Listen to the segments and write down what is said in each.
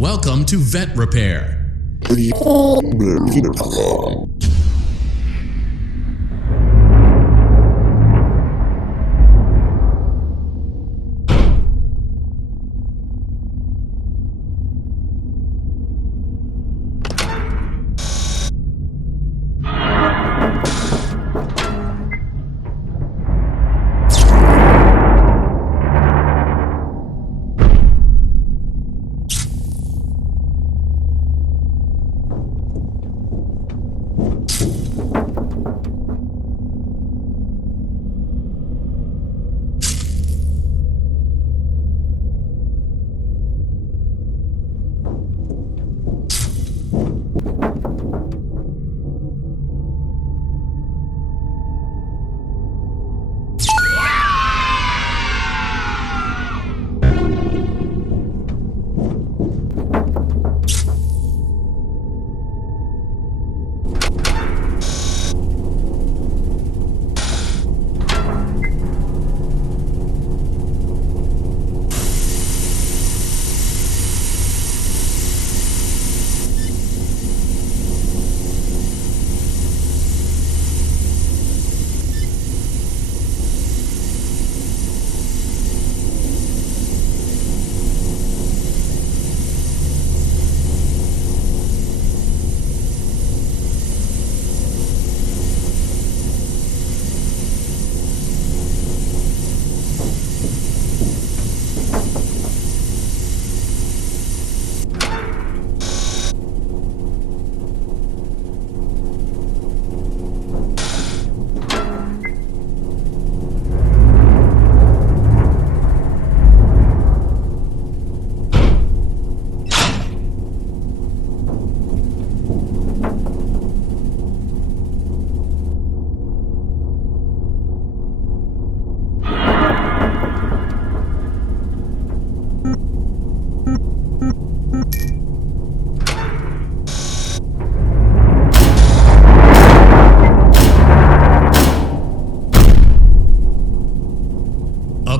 Welcome to Vet Repair.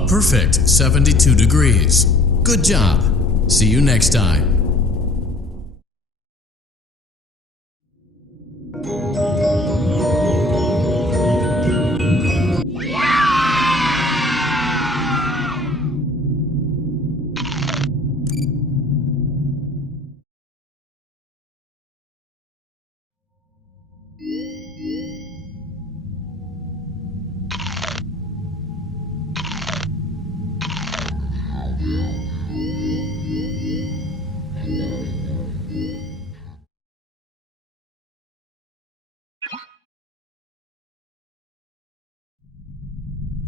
Perfect 72 degrees. Good job. See you next time.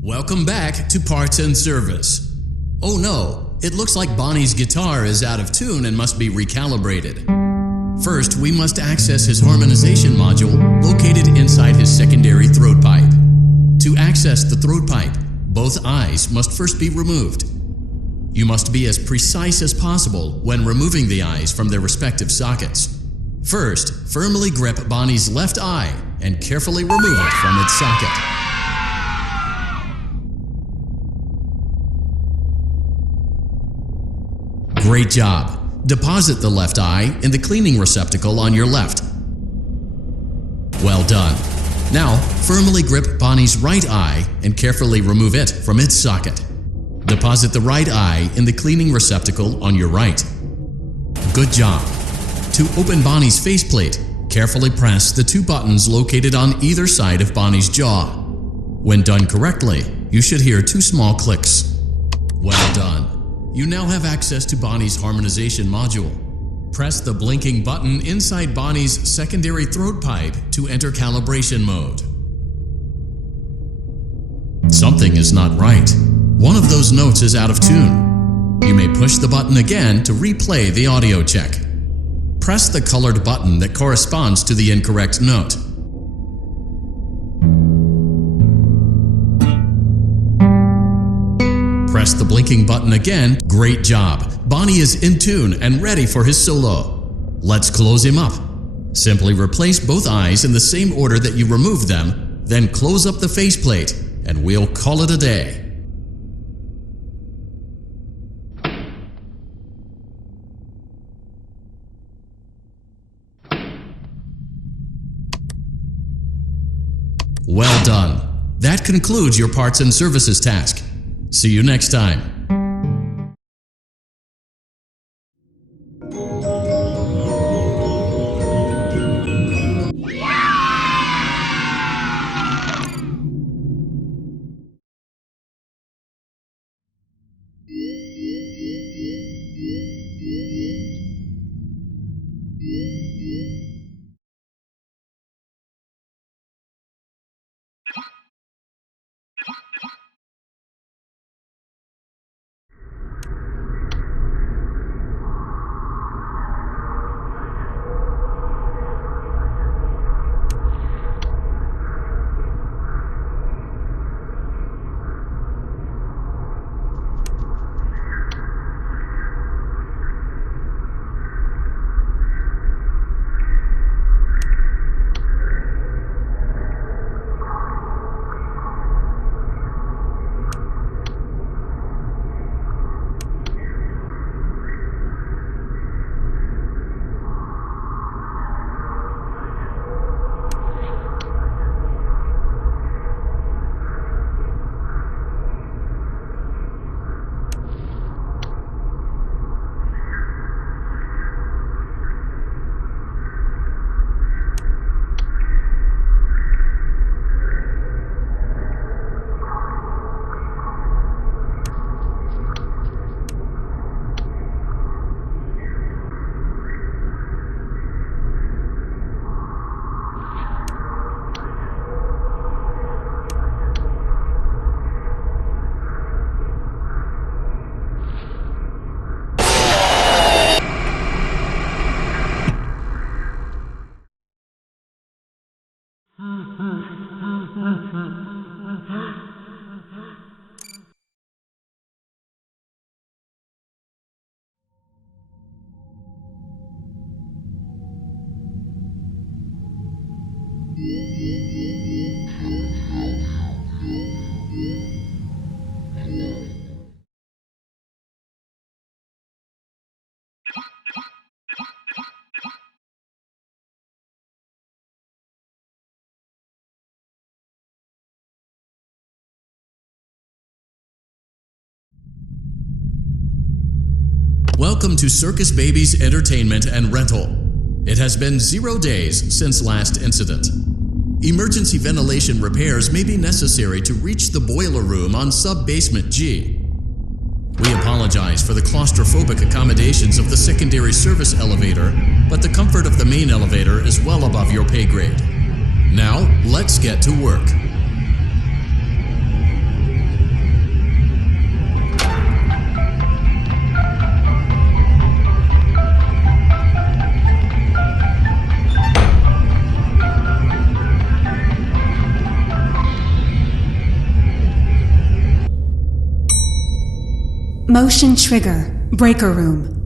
Welcome back to Parts and Service. Oh no, it looks like Bonnie's guitar is out of tune and must be recalibrated. First, we must access his harmonization module located inside his secondary throat pipe. To access the throat pipe, Both eyes must first be removed. You must be as precise as possible when removing the eyes from their respective sockets. First, firmly grip Bonnie's left eye and carefully remove it from its socket. Great job! Deposit the left eye in the cleaning receptacle on your left. Well done. Now, firmly grip Bonnie's right eye and carefully remove it from its socket. Deposit the right eye in the cleaning receptacle on your right. Good job. To open Bonnie's faceplate, carefully press the two buttons located on either side of Bonnie's jaw. When done correctly, you should hear two small clicks. Well done. You now have access to Bonnie's harmonization module. Press the blinking button inside Bonnie's secondary throat pipe to enter calibration mode. Something is not right. One of those notes is out of tune. You may push the button again to replay the audio check. Press the colored button that corresponds to the incorrect note. Press the blinking button again. Great job! Bonnie is in tune and ready for his solo. Let's close him up. Simply replace both eyes in the same order that you removed them, then close up the faceplate, and we'll call it a day. Well done. That concludes your parts and services task. See you next time. Welcome to Circus Baby's Entertainment and Rental. It has been 0 days since last incident. Emergency ventilation repairs may be necessary to reach the boiler room on sub-basement G. We apologize for the claustrophobic accommodations of the secondary service elevator, but the comfort of the main elevator is well above your pay grade. Now, let's get to work. Motion trigger. Breaker room.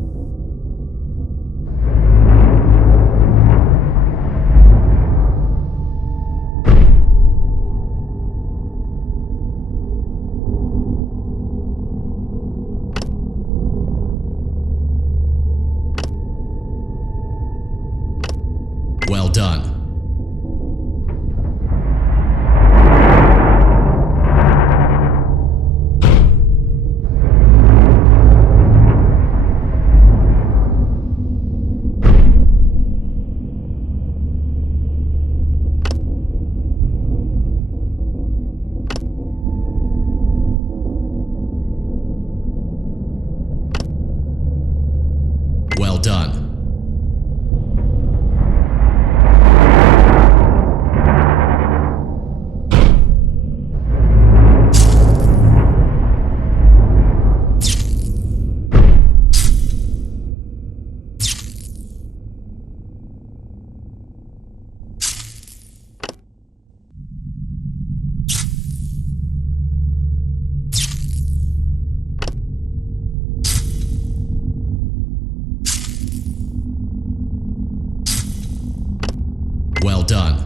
Well done. Well done. Well done.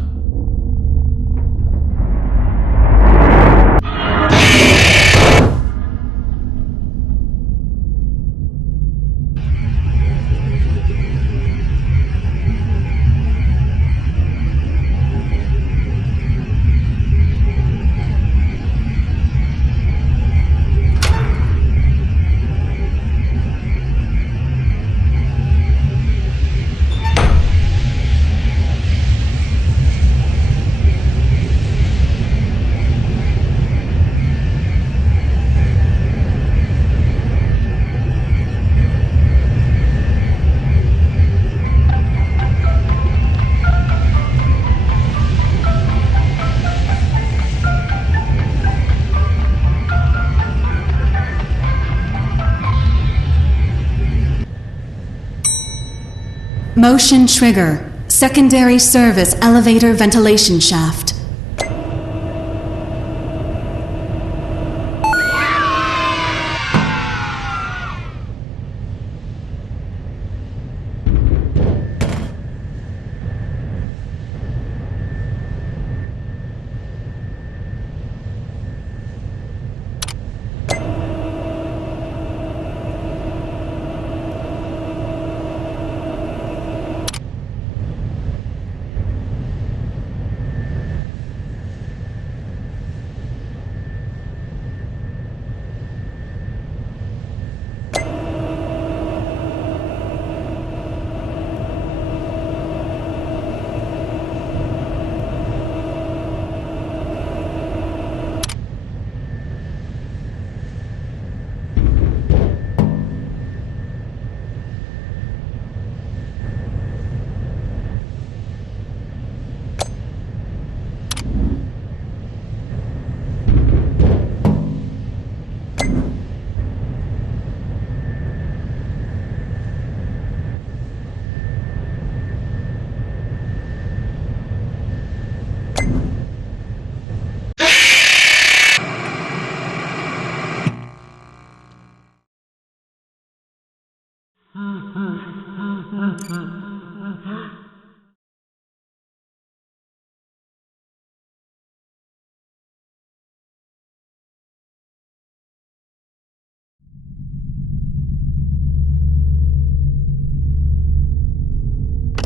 Motion trigger. Secondary service elevator ventilation shaft.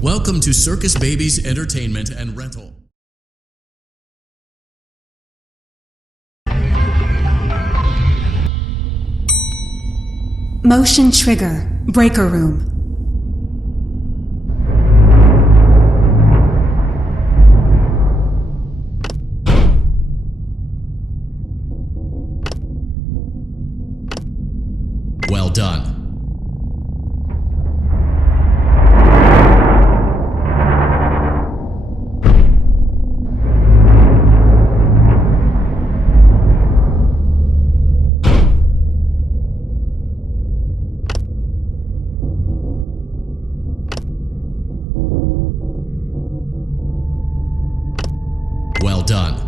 Welcome to Circus Babies Entertainment and Rental. Motion trigger. Breaker room. Well done. Well done.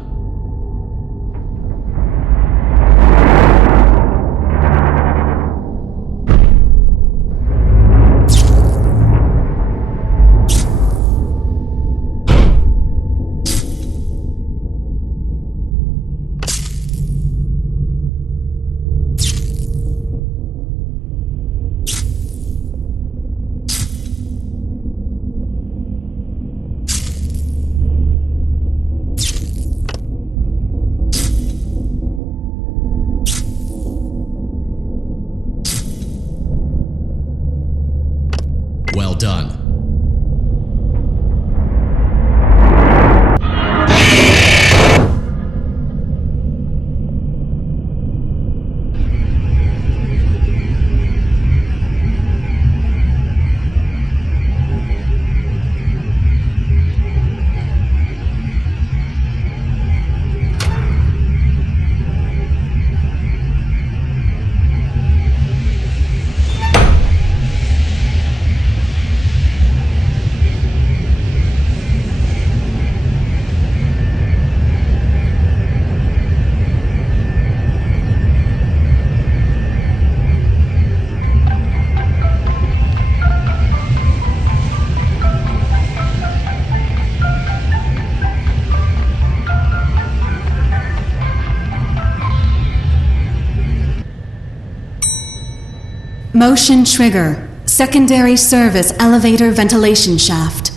Motion trigger. Secondary service elevator ventilation shaft.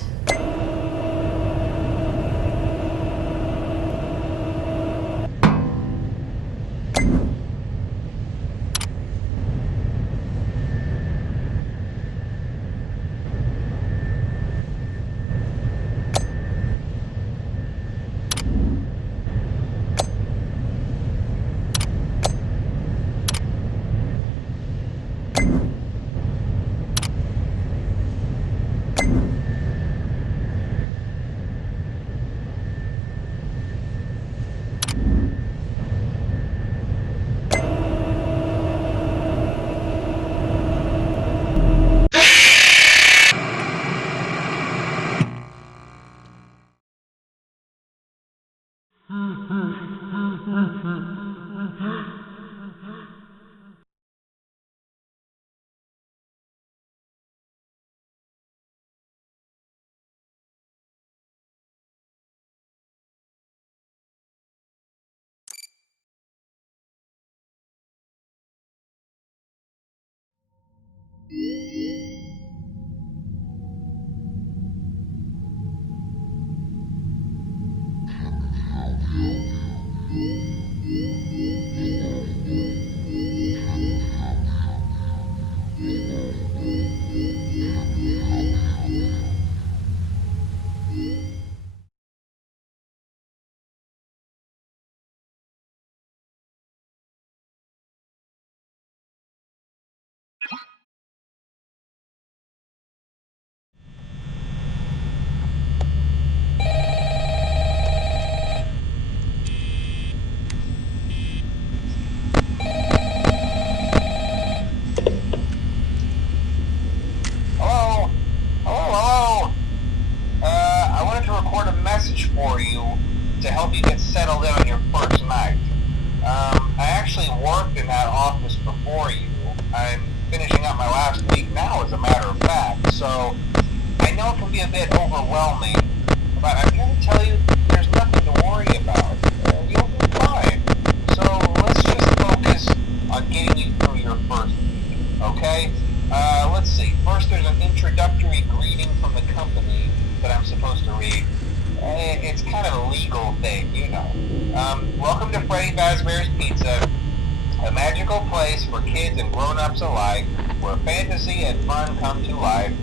Hello? Hello? I wanted to record a message for you to help you get settled in on your first night. I actually worked in that office before you. I'm finishing up my last week now, as a matter of fact, so I know it can be a bit overwhelming, but I'm here to tell you there's nothing to worry about. You'll be fine. So let's just focus on getting you through your first week, okay? Let's see. First, there's an introductory greeting from the company that I'm supposed to read. It's kind of a legal thing, you know. Welcome to Freddy Fazbear's Pizza, a magical place for kids and grown-ups alike, where fantasy and fun come to life.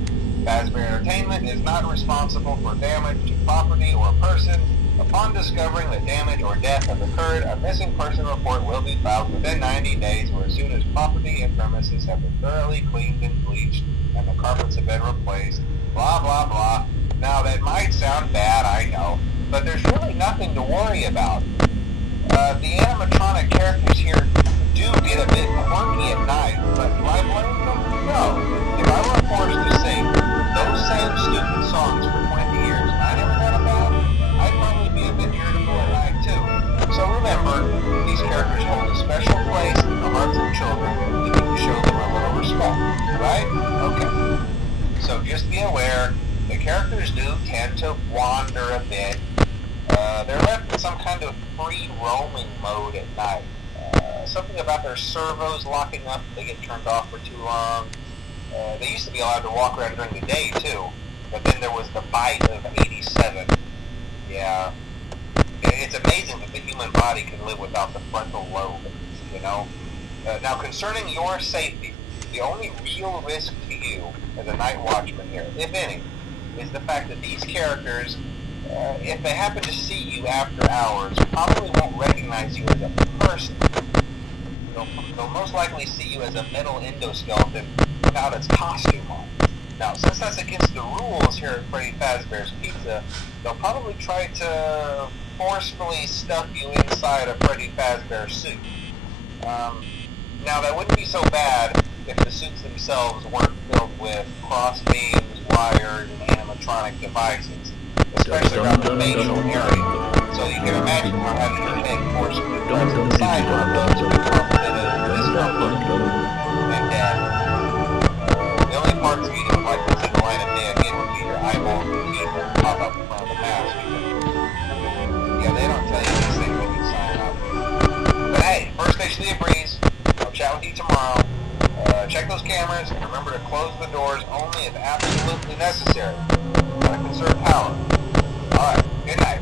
Fazbear Entertainment is not responsible for damage to property or person. Upon discovering that damage or death has occurred, a missing person report will be filed within 90 days or as soon as property and premises have been thoroughly cleaned and bleached and the carpets have been replaced. Blah, blah, blah. Now, that might sound bad, I know, but there's really nothing to worry about. The animatronic characters here do get a bit quirky at night, but do I blame them? No. If I were forced to sing those same stupid songs for 20 years and I never got a bath, I'd probably be a bit irritable at night too. So remember, these characters hold a special place in the hearts of children. We need to show them a little respect, right? Okay. So just be aware, the characters do tend to wander a bit. They're left in some kind of free roaming mode at night. Something about their servos locking up if they get turned off for too long. They used to be allowed to walk around during the day too, but then there was the bite of 87. Yeah. It's amazing that the human body can live without the frontal lobe, you know? Now, concerning your safety, the only real risk to you as a night watchman here, if any, is the fact that these characters, if they happen to see you after hours, probably won't recognize you as a person. They'll most likely see you as a metal endoskeleton without its costume on. Now, since that's against the rules here at Freddy Fazbear's Pizza, they'll probably try to forcefully stuff you inside a Freddy Fazbear suit. Now, that wouldn't be so bad if the suits themselves weren't filled with cross beams, wires, and animatronic devices, especially around the facial area. So you can imagine how having your neck forcefully pressed inside one of those would cause a bit of discomfort and death. The only parts of you that would likely see the light of day again would be your eyeballs and teeth that pop up in front of the mask. Yeah, they don't tell you these things when you sign up. But hey, first station of the breeze. I'll chat with you tomorrow. Check those cameras. necessary. Gotta conserve power. Alright, good night.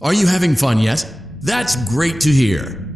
Are you having fun yet? That's great to hear.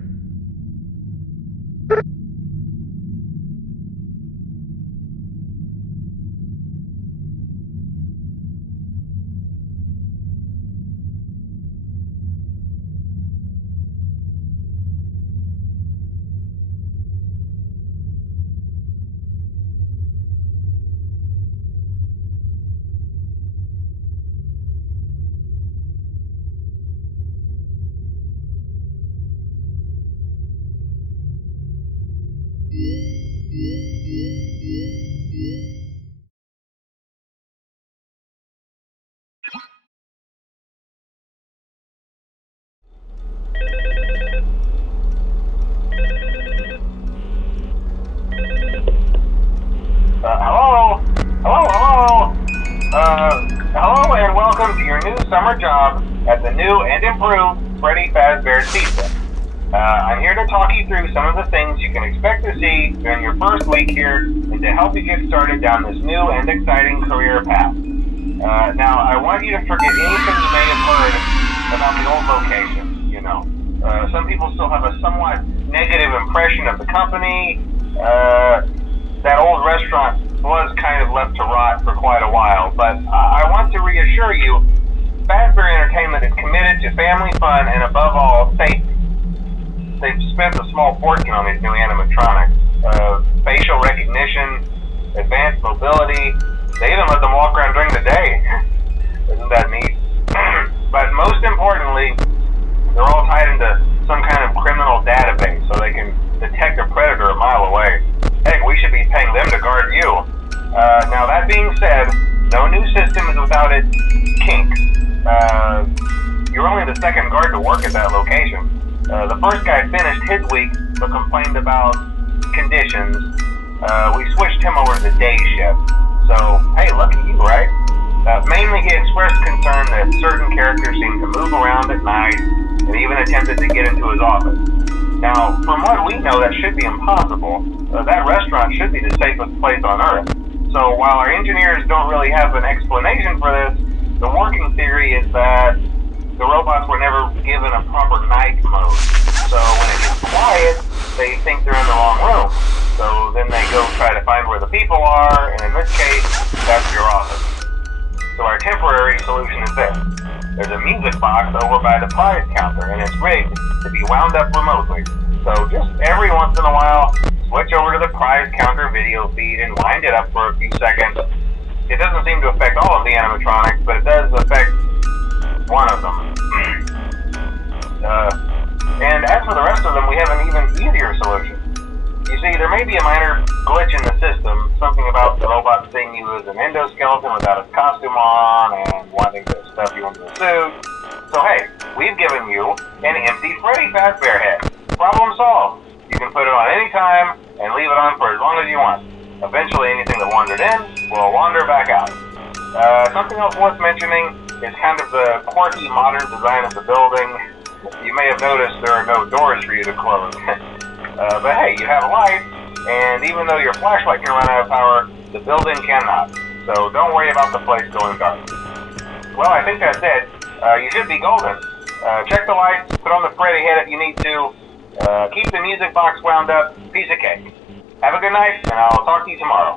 Hello and welcome to your new summer job at the new and improved Freddy Pizza. I'm here to talk you through some of the things you can expect to see during your first week here and to help you get started down this new and exciting career path. Now, I want you to forget anything you may have heard about the old location, you know. Some people still have a somewhat negative impression of the company. That old restaurant was kind of left to rot for quite a while, but I want to reassure you, Fazbear Entertainment is committed to family fun and above all, safety. They've spent a small fortune on these new animatronics. Facial recognition, advanced mobility, they even let them walk around during the day. Isn't that neat? But most importantly, they're all tied into some kind of criminal database so they can detect a predator a mile away. Heck, we should be paying them to guard you. Now that being said, no new system is without its kinks. You're only the second guard to work at that location. The first guy finished his week but complained about conditions. We switched him over to the day shift. So, hey, lucky you, right? Mainly he expressed concern that certain characters seemed to move around at night and even attempted to get into his office. Now, from what we know, that should be impossible. That restaurant should be the safest place on Earth. So while our engineers don't really have an explanation for this, the working theory is that the robots were never given a proper night mode. So when it gets quiet, they think they're in the wrong room. So then they go try to find where the people are, and in this case, that's your office. So our temporary solution is this. There's a music box over by the prize counter, and it's rigged to be wound up remotely. So just every once in a while, switch over to the prize counter video feed and wind it up for a few seconds. It doesn't seem to affect all of the animatronics, but it does affect one of them. And as for the rest of them, we have an even easier solution. You see, there may be a minor glitch in the system, something about the robot seeing you as an endoskeleton without its costume on and wanting to stuff you into a suit. So hey, we've given you an empty Freddy Fazbear head. Problem solved. You can put it on any time and leave it on for as long as you want. Eventually anything that wandered in will wander back out. Something else worth mentioning is kind of the quirky modern design of the building. You may have noticed there are no doors for you to close. But hey, you have a light, and even though your flashlight can run out of power, the building cannot. So don't worry about the place going dark. Well, I think that's it. You should be golden. Check the lights, put on the Freddy head if you need to. Keep the music box wound up. Piece of cake. Have a good night, and I'll talk to you tomorrow.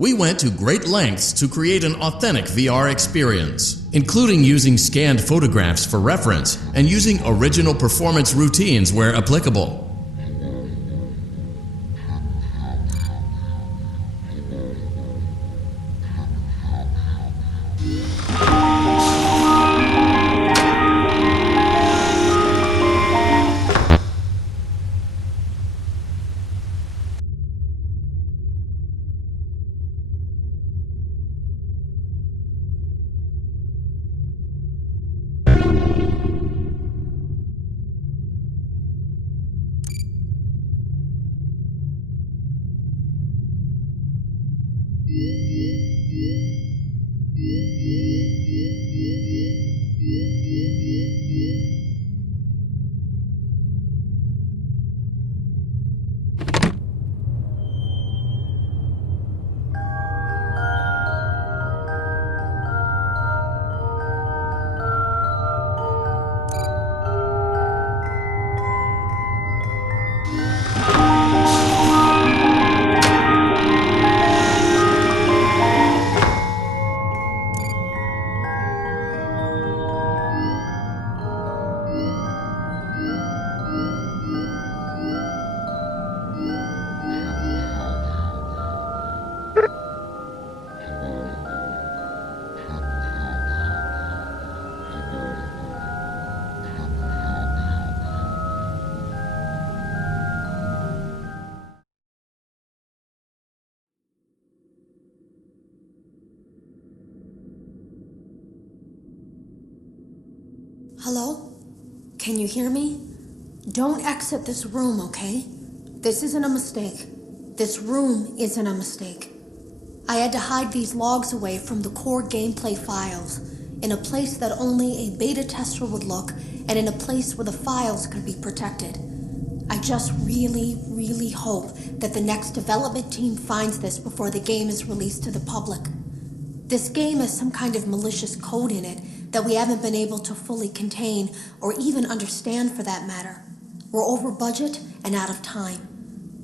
We went to great lengths to create an authentic VR experience, including using scanned photographs for reference and using original performance routines where applicable. Hello? Can you hear me? Don't exit this room, okay? This isn't a mistake. This room isn't a mistake. I had to hide these logs away from the core gameplay files, in a place that only a beta tester would look, and in a place where the files could be protected. I just really hope that the next development team finds this before the game is released to the public. This game has some kind of malicious code in it that we haven't been able to fully contain or even understand for that matter. We're over budget and out of time.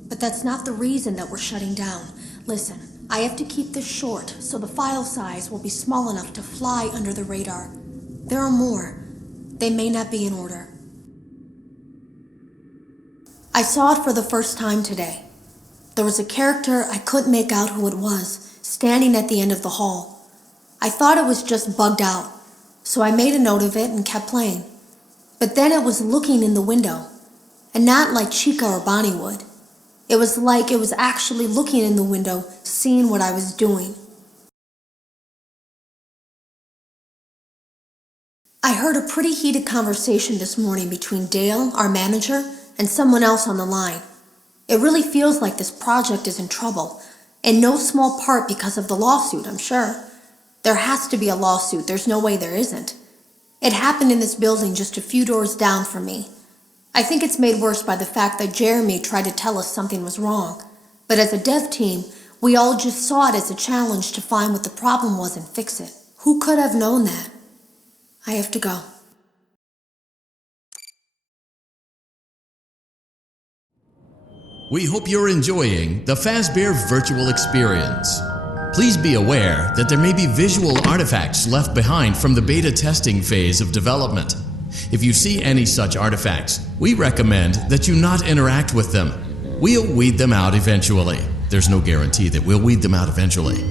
But that's not the reason that we're shutting down. Listen, I have to keep this short so the file size will be small enough to fly under the radar. There are more. They may not be in order. I saw it for the first time today. There was a character I couldn't make out who it was, standing at the end of the hall. I thought it was just bugged out, so I made a note of it and kept playing. But then it was looking in the window, and not like Chica or Bonnie would. It was like it was actually looking in the window, seeing what I was doing. I heard a pretty heated conversation this morning between Dale, our manager, and someone else on the line. It really feels like this project is in trouble, in no small part because of the lawsuit, I'm sure. There has to be a lawsuit, there's no way there isn't. It happened in this building just a few doors down from me. I think it's made worse by the fact that Jeremy tried to tell us something was wrong. But as a dev team, we all just saw it as a challenge to find what the problem was and fix it. Who could have known that? I have to go. We hope you're enjoying the Fazbear virtual experience. Please be aware that there may be visual artifacts left behind from the beta testing phase of development. If you see any such artifacts, we recommend that you not interact with them. We'll weed them out eventually. There's no guarantee that we'll weed them out eventually.